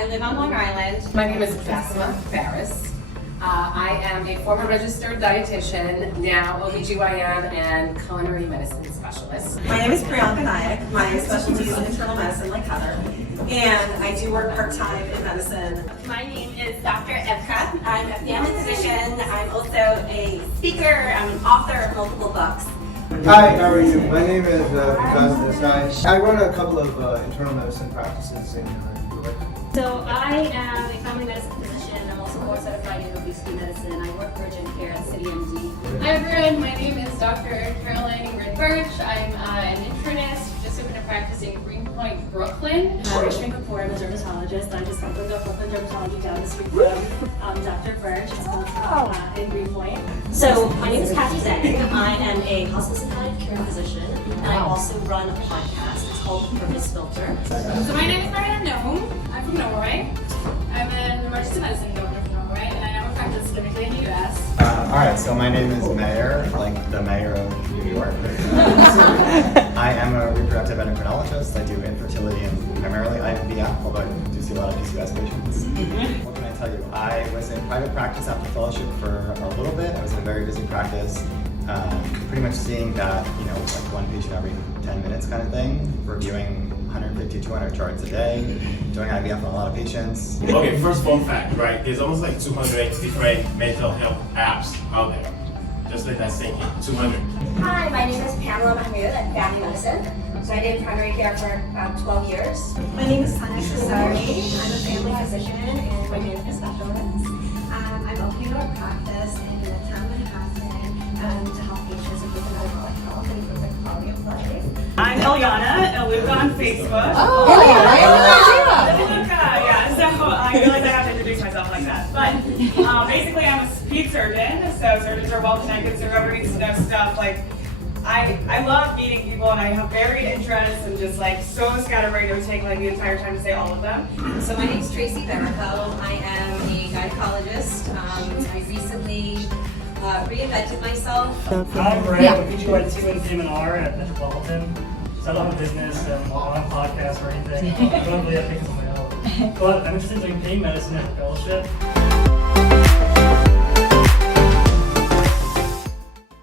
I live on Long Island. My name is Basma Barris. I am a former registered dietitian, now OBGYN and culinary medicine specialist. My name is Priyanka Nayak. My specialty is internal medicine, like Heather, and I do work part-time in medicine. My name is Dr. Evka. I'm a family physician. I'm also a speaker. I'm an author of multiple books. Hi, how are you? My name is Vikas Desai. I run a couple of internal medicine practices in New York. So I am a family medicine physician. I'm also board certified in obesity medicine. I work for urgent care at City MD. Hi everyone, my name is Dr. Caroline Ingrid Birch. I'm an internist, just opened a practice in Greenpoint, Brooklyn. I'm Rachel Kapoor. I'm a dermatologist. I just opened up Brooklyn Dermatology down the street from Dr. Birch in Greenpoint. So my name is Kathy Zhang. I am a hospice and palliative care physician, and I also run a podcast. It's called Purpose Filter. So my name is Marianne Noem. I'm from Norway. I'm an emergency medicine doctor from Norway, and I now practice clinically in the US. Alright, so my name is Mayor, like the mayor of New York. I am a reproductive endocrinologist. I do infertility and primarily IVF, although I do see a lot of PCOS patients. What can I tell you? I was in private practice after fellowship for a little bit. I was in a very busy practice, pretty much seeing that, like one patient every 10 minutes kind of thing, reviewing 150, 200 charts a day, doing IVF on a lot of patients. Okay, first fun fact, right? There's almost like 200 different mental health apps out there. Just let that sink in, 200. Hi, my name is Pamela Mahmood at Family Medicine. So I did primary care for about 12 years. My name is Tanya Shasari. I'm a family physician and my management specialist. I'm opening up a practice in Midtown Manhattan to help patients with metabolic health and improve their quality of life. I'm Eliana. I live on Facebook. Yeah, so I feel like I have to introduce myself like that. But basically, I'm a ped surgeon, so surgeons are well connected, so whoever needs to know stuff, like, I love meeting people and I have varied interests and just like so scatterbrained, it would take like the entire time to say all of them. So my name is Tracy Berico. I am a gynecologist. I recently reinvented myself. I'm Ray, I'm a PGY2 and Seminar at Metropolitan. So I don't have a business, I'm on a podcast or anything. I don't really have things on my own. But I'm interested in doing pain medicine and fellowship.